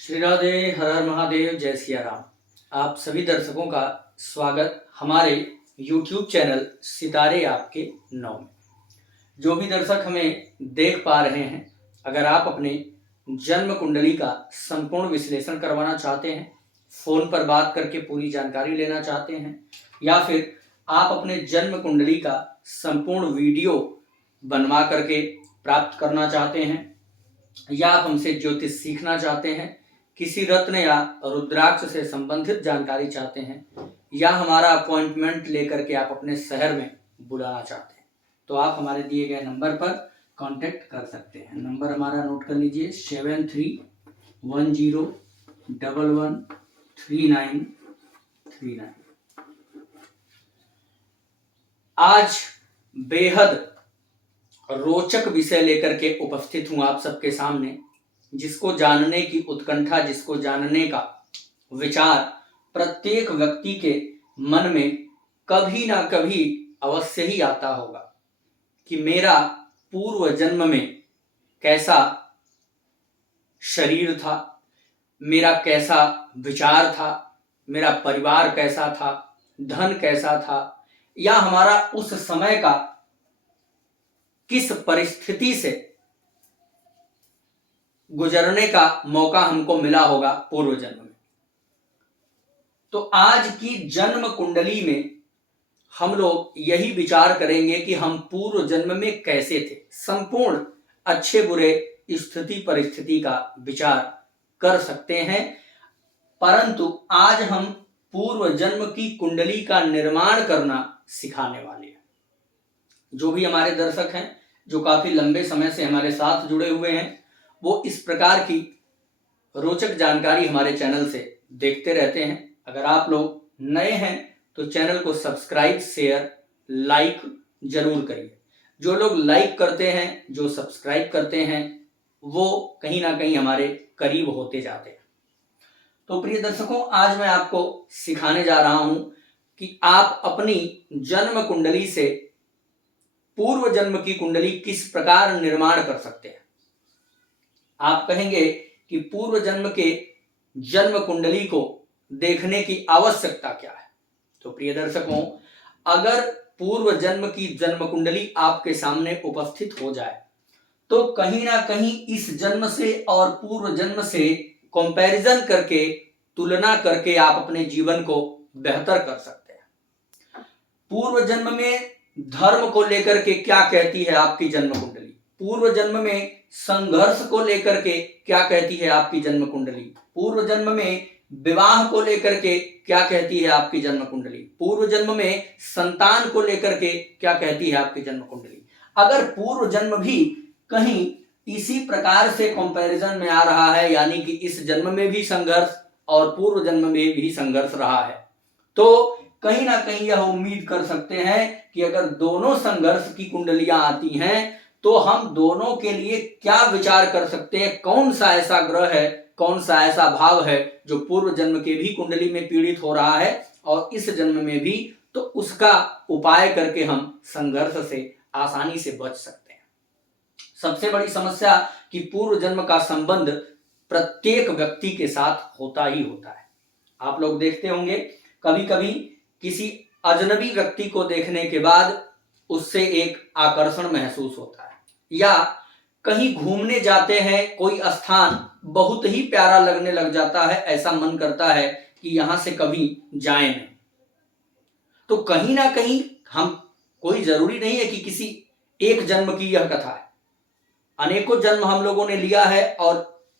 श्री राधे, हर हर महादेव, जय सिया राम। आप सभी दर्शकों का स्वागत हमारे YouTube चैनल सितारे आपके नौ में। जो भी दर्शक हमें देख पा रहे हैं, अगर आप अपने जन्म कुंडली का संपूर्ण विश्लेषण करवाना चाहते हैं, फोन पर बात करके पूरी जानकारी लेना चाहते हैं, या फिर आप अपने जन्म कुंडली का संपूर्ण वीडियो बनवा करके प्राप्त करना चाहते हैं, या आप हमसे ज्योतिष सीखना चाहते हैं, किसी रत्न या रुद्राक्ष से संबंधित जानकारी चाहते हैं, या हमारा अपॉइंटमेंट लेकर के आप अपने शहर में बुलाना चाहते हैं, तो आप हमारे दिए गए नंबर पर कांटेक्ट कर सकते हैं। नंबर हमारा नोट कर लीजिए 7310113939। आज बेहद रोचक विषय लेकर के उपस्थित हूं आप सबके सामने, जिसको जानने की उत्कंठा, जिसको जानने का विचार प्रत्येक व्यक्ति के मन में कभी ना कभी अवश्य ही आता होगा कि मेरा पूर्व जन्म में कैसा शरीर था, मेरा कैसा विचार था, मेरा परिवार कैसा था, धन कैसा था, या हमारा उस समय का किस परिस्थिति से गुजरने का मौका हमको मिला होगा पूर्व जन्म में। तो आज की जन्म कुंडली में हम लोग यही विचार करेंगे कि हम पूर्व जन्म में कैसे थे। संपूर्ण अच्छे बुरे स्थिति परिस्थिति का विचार कर सकते हैं, परंतु आज हम पूर्व जन्म की कुंडली का निर्माण करना सिखाने वाले हैं। जो भी हमारे दर्शक हैं, जो काफी लंबे समय से हमारे साथ जुड़े हुए हैं, वो इस प्रकार की रोचक जानकारी हमारे चैनल से देखते रहते हैं। अगर आप लोग नए हैं तो चैनल को सब्सक्राइब, शेयर, लाइक जरूर करिए। जो लोग लाइक करते हैं, जो सब्सक्राइब करते हैं, वो कहीं ना कहीं हमारे करीब होते जाते हैं। तो प्रिय दर्शकों, आज मैं आपको सिखाने जा रहा हूं कि आप अपनी जन्म कुंडली से पूर्व जन्म की कुंडली किस प्रकार निर्माण कर सकते हैं। आप कहेंगे कि पूर्व जन्म के जन्म कुंडली को देखने की आवश्यकता क्या है। तो प्रिय दर्शकों, अगर पूर्व जन्म की जन्म कुंडली आपके सामने उपस्थित हो जाए तो कहीं ना कहीं इस जन्म से और पूर्व जन्म से कंपैरिजन करके, तुलना करके आप अपने जीवन को बेहतर कर सकते हैं। पूर्व जन्म में धर्म को लेकर के क्या कहती है आपकी जन्म कुंडली, पूर्व जन्म में संघर्ष को लेकर के क्या कहती है आपकी जन्म कुंडली, पूर्व जन्म में विवाह को लेकर के क्या कहती है आपकी जन्म कुंडली, पूर्व जन्म में संतान को लेकर के क्या कहती है आपकी जन्म कुंडली। अगर पूर्व जन्म भी कहीं इसी प्रकार से कंपैरिजन में आ रहा है, यानी कि इस जन्म में भी संघर्ष और पूर्व जन्म में भी संघर्ष रहा है, तो कहीं ना कहीं यह उम्मीद कर सकते हैं कि अगर दोनों संघर्ष की कुंडलियां आती हैं तो हम दोनों के लिए क्या विचार कर सकते हैं, कौन सा ऐसा ग्रह है, कौन सा ऐसा भाव है जो पूर्व जन्म के भी कुंडली में पीड़ित हो रहा है और इस जन्म में भी, तो उसका उपाय करके हम संघर्ष से आसानी से बच सकते हैं। सबसे बड़ी समस्या कि पूर्व जन्म का संबंध प्रत्येक व्यक्ति के साथ होता ही होता है। आप लोग देखते होंगे कभी कभी किसी अजनबी व्यक्ति को देखने के बाद उससे एक आकर्षण महसूस होता है, या कहीं घूमने जाते हैं, कोई स्थान बहुत ही प्यारा लगने लग जाता है, ऐसा मन करता है कि यहां से कभी जाएं नहीं। तो कहीं ना कहीं हम, कोई जरूरी नहीं है कि किसी एक जन्म की यह कथा है, अनेकों जन्म हम लोगों ने लिया है और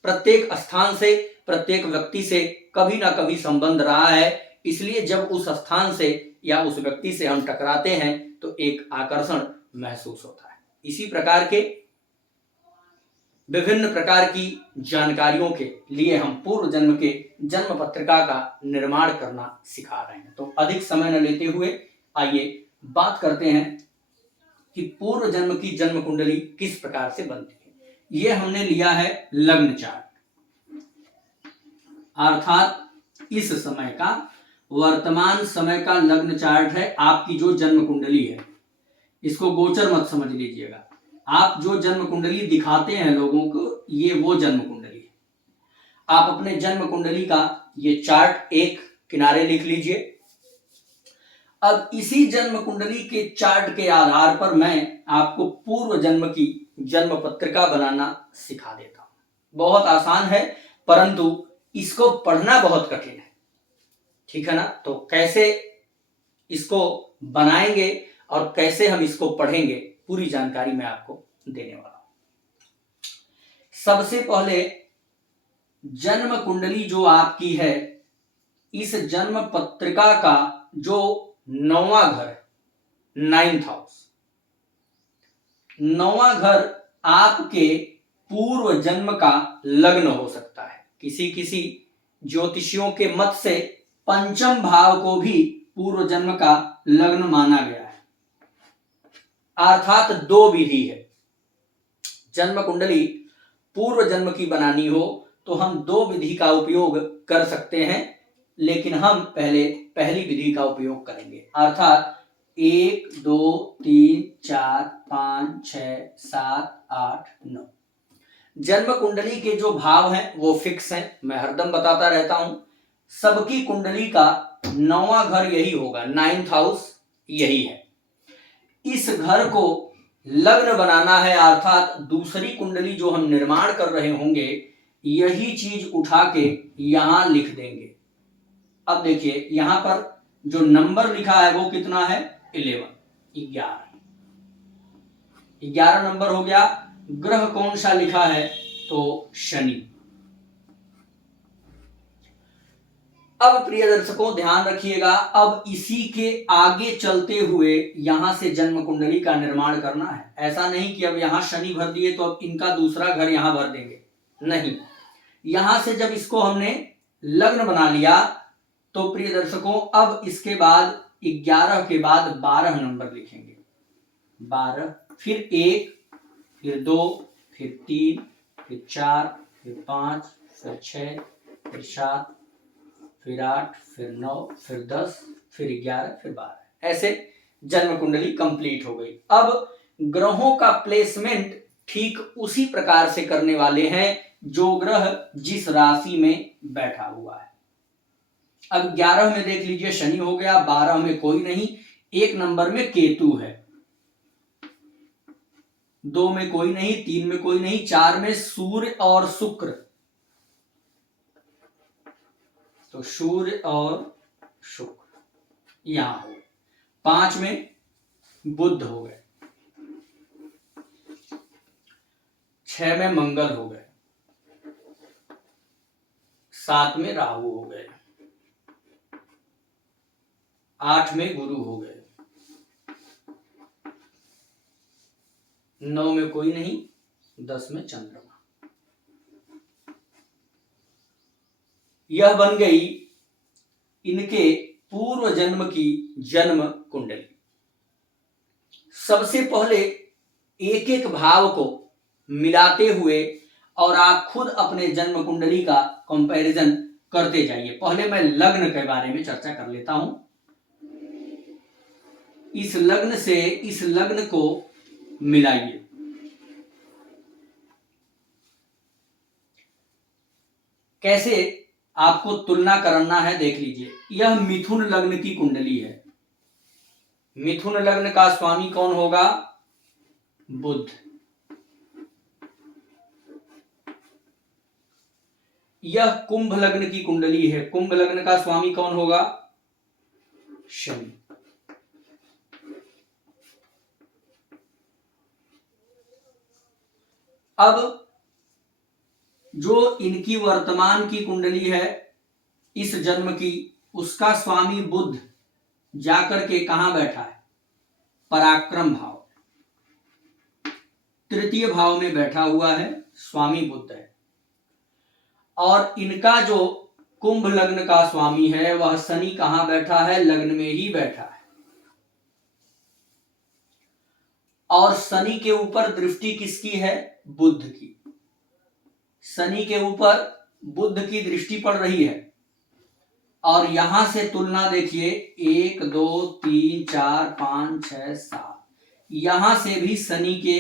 प्रत्येक स्थान से, प्रत्येक व्यक्ति से कभी ना कभी संबंध रहा है। इसलिए जब उस स्थान से या उस व्यक्ति से हम टकराते हैं तो एक आकर्षण महसूस होता है। इसी प्रकार के विभिन्न प्रकार की जानकारियों के लिए हम पूर्व जन्म के जन्म पत्रिका का निर्माण करना सिखा रहे हैं। तो अधिक समय न लेते हुए आइए बात करते हैं कि पूर्व जन्म की जन्म कुंडली किस प्रकार से बनती है। यह हमने लिया है लग्न चार्ट, अर्थात इस समय का, वर्तमान समय का लग्न चार्ट है आपकी जो जन्म कुंडली है। इसको गोचर मत समझ लीजिएगा, आप जो जन्म कुंडली दिखाते हैं लोगों को, ये वो जन्म कुंडली है। आप अपने जन्म कुंडली का ये चार्ट एक किनारे लिख लीजिए। अब इसी जन्म कुंडली के चार्ट के आधार पर मैं आपको पूर्व जन्म की जन्म पत्रिका बनाना सिखा देता हूं। बहुत आसान है, परंतु इसको पढ़ना बहुत कठिन है, ठीक है ना। तो कैसे इसको बनाएंगे और कैसे हम इसको पढ़ेंगे, पूरी जानकारी मैं आपको देने वाला हूं। सबसे पहले जन्म कुंडली जो आपकी है, इस जन्म पत्रिका का जो 9वां घर, 9th हाउस, 9वां घर आपके पूर्व जन्म का लग्न हो सकता है। किसी किसी ज्योतिषियों के मत से पंचम भाव को भी पूर्व जन्म का लग्न माना गया है। अर्थात दो विधि है। जन्म कुंडली पूर्व जन्म की बनानी हो तो हम दो विधि का उपयोग कर सकते हैं, लेकिन हम पहले पहली विधि का उपयोग करेंगे। अर्थात 1 2 3 4 5 6 7 8 9 जन्म कुंडली के जो भाव हैं वो फिक्स हैं, मैं हरदम बताता रहता हूं। सबकी कुंडली का 9वां घर यही होगा, 9th हाउस यही है। इस घर को लग्न बनाना है, अर्थात दूसरी कुंडली जो हम निर्माण कर रहे होंगे यही चीज उठा के यहां लिख देंगे। अब देखिए यहां पर जो नंबर लिखा है वो कितना है, 11 नंबर हो गया। ग्रह कौन सा लिखा है, तो शनि। अब प्रिय दर्शकों ध्यान रखिएगा, अब इसी के आगे चलते हुए यहां से जन्म कुंडली का निर्माण करना है। ऐसा नहीं कि अब यहां शनि भर दिए तो अब इनका दूसरा घर यहां भर देंगे, नहीं। यहां से जब इसको हमने लग्न बना लिया तो प्रिय दर्शकों अब इसके बाद 11 के बाद 12 नंबर लिखेंगे। 12, फिर 1, फिर 2, फिर 3, फिर 4, फिर 5, फिर 6, फिर 7, फिर 8, फिर 9, फिर 10, फिर 11, फिर 12। ऐसे जन्म कुंडली कंप्लीट हो गई। अब ग्रहों का प्लेसमेंट ठीक उसी प्रकार से करने वाले हैं जो ग्रह जिस राशि में बैठा हुआ है। अब 11 में देख लीजिए शनि हो गया, 12 में कोई नहीं, 1 नंबर में केतु है, 2 में कोई नहीं, 3 में कोई नहीं, 4 में सूर्य और शुक्र, तो सूर्य और शुक्र यहां हो गए। 5 में बुध हो गए, 6 में मंगल हो गए, 7 में राहु हो गए, 8 में गुरु हो गए, 9 में कोई नहीं, 10 में चंद्रमा। यह बन गई इनके पूर्व जन्म की जन्म कुंडली। सबसे पहले एक एक भाव को मिलाते हुए और आप खुद अपने जन्म कुंडली का कंपैरिजन करते जाइए। पहले मैं लग्न के बारे में चर्चा कर लेता हूं। इस लग्न से इस लग्न को मिलाइए। कैसे आपको तुलना करना है देख लीजिए। यह मिथुन लग्न की कुंडली है। मिथुन लग्न का स्वामी कौन होगा, बुध। यह कुंभ लग्न की कुंडली है। कुंभ लग्न का स्वामी कौन होगा, शनि। अब जो इनकी वर्तमान की कुंडली है इस जन्म की, उसका स्वामी बुध जाकर के कहां बैठा है, पराक्रम भाव, तृतीय भाव में बैठा हुआ है, स्वामी बुध है। और इनका जो कुंभ लग्न का स्वामी है वह शनि कहां बैठा है, लग्न में ही बैठा है। और शनि के ऊपर दृष्टि किसकी है, बुध की। शनि के ऊपर बुध की दृष्टि पड़ रही है। और यहां से तुलना देखिए, 1 2 3 4 5 6 7, यहां से भी शनि के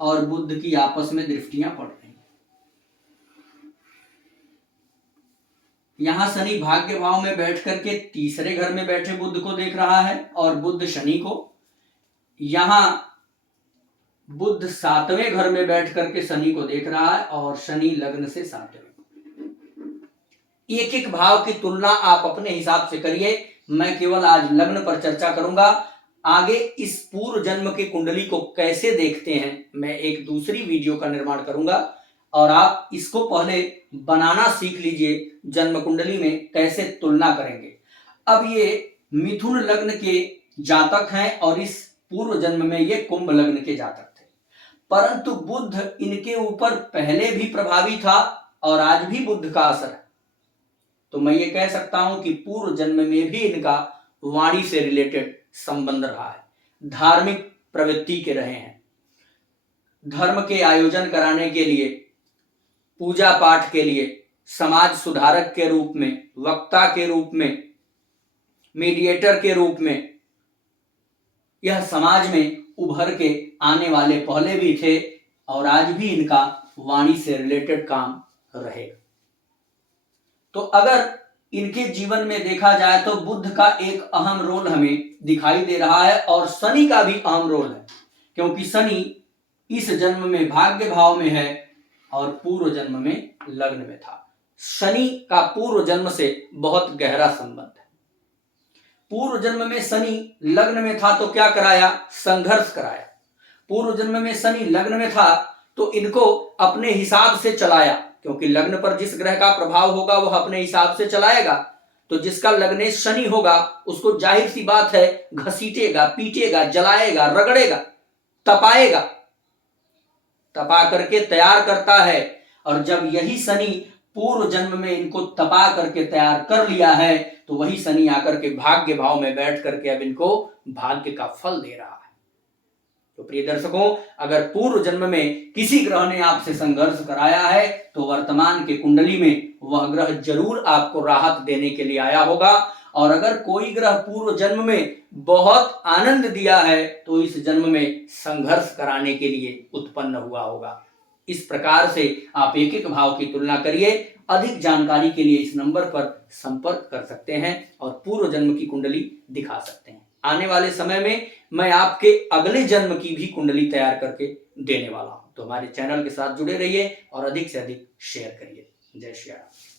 और बुध की आपस में दृष्टियां पड़ रही हैं। यहां शनि भाग्य भाव में बैठ करके तीसरे घर में बैठे बुध को देख रहा है और बुध शनि को। यहां बुध 7वें घर में बैठ करके शनि को देख रहा है और शनि लग्न से 7वें। एक एक भाव की तुलना आप अपने हिसाब से करिए। मैं केवल आज लग्न पर चर्चा करूंगा। आगे इस पूर्व जन्म की कुंडली को कैसे देखते हैं मैं एक दूसरी वीडियो का निर्माण करूंगा और आप इसको पहले बनाना सीख लीजिए। जन्म कुंडली में कैसे तुलना करेंगे। अब ये मिथुन लग्न के जातक हैं और इस पूर्व जन्म में ये कुंभ लग्न के जातक थे, परंतु बुध इनके ऊपर पहले भी प्रभावी था और आज भी बुध का असर है। तो मैं ये कह सकता हूं कि पूर्व जन्म में भी इनका वाणी से रिलेटेड संबंध रहा है, धार्मिक प्रवृत्ति के रहे हैं। धर्म के आयोजन कराने के लिए, पूजा पाठ के लिए, समाज सुधारक के रूप में, वक्ता के रूप में, मीडिएटर के रूप में यह समाज में उभर के आने वाले पहले भी थे और आज भी इनका वाणी से रिलेटेड काम रहेगा। तो अगर इनके जीवन में देखा जाए तो बुध का एक अहम रोल हमें दिखाई दे रहा है और शनि का भी अहम रोल है, क्योंकि शनि इस जन्म में भाग्य भाव में है और पूर्व जन्म में लग्न में था। शनि का पूर्व जन्म से बहुत गहरा संबंध है। पूर्व जन्म में शनि लग्न में था तो क्या कराया? संघर्ष कराया। पूर्व जन्म में शनि लग्न में था तो इनको अपने हिसाब से चलाया, क्योंकि लग्न पर जिस ग्रह का प्रभाव होगा वह अपने हिसाब से चलाएगा। तो जिसका लग्नेश शनि होगा उसको जाहिर सी बात है घसीटेगा, पीटेगा, जलाएगा, रगड़ेगा, तपाएगा, तपा करके तैयार करता है। और जब यही शनि पूर्व जन्म में इनको तपा करके तैयार कर लिया है तो वही शनि आकर के भाग्य भाव में बैठ करके अब इनको भाग्य का फल दे रहा है। तो प्रिय दर्शकों, अगर पूर्व जन्म में किसी ग्रह ने आपसे संघर्ष कराया है तो वर्तमान के कुंडली में वह ग्रह जरूर आपको राहत देने के लिए आया होगा। और अगर कोई ग्रह पूर्व जन्म में बहुत आनंद दिया है तो इस जन्म में संघर्ष कराने के लिए उत्पन्न हुआ होगा। इस प्रकार से आप एक एक भाव की तुलना करिए। अधिक जानकारी के लिए इस नंबर पर संपर्क कर सकते हैं और पूर्व जन्म की कुंडली दिखा सकते हैं। आने वाले समय में मैं आपके अगले जन्म की भी कुंडली तैयार करके देने वाला हूं। तो हमारे चैनल के साथ जुड़े रहिए और अधिक से अधिक शेयर करिए। जय श्री राम।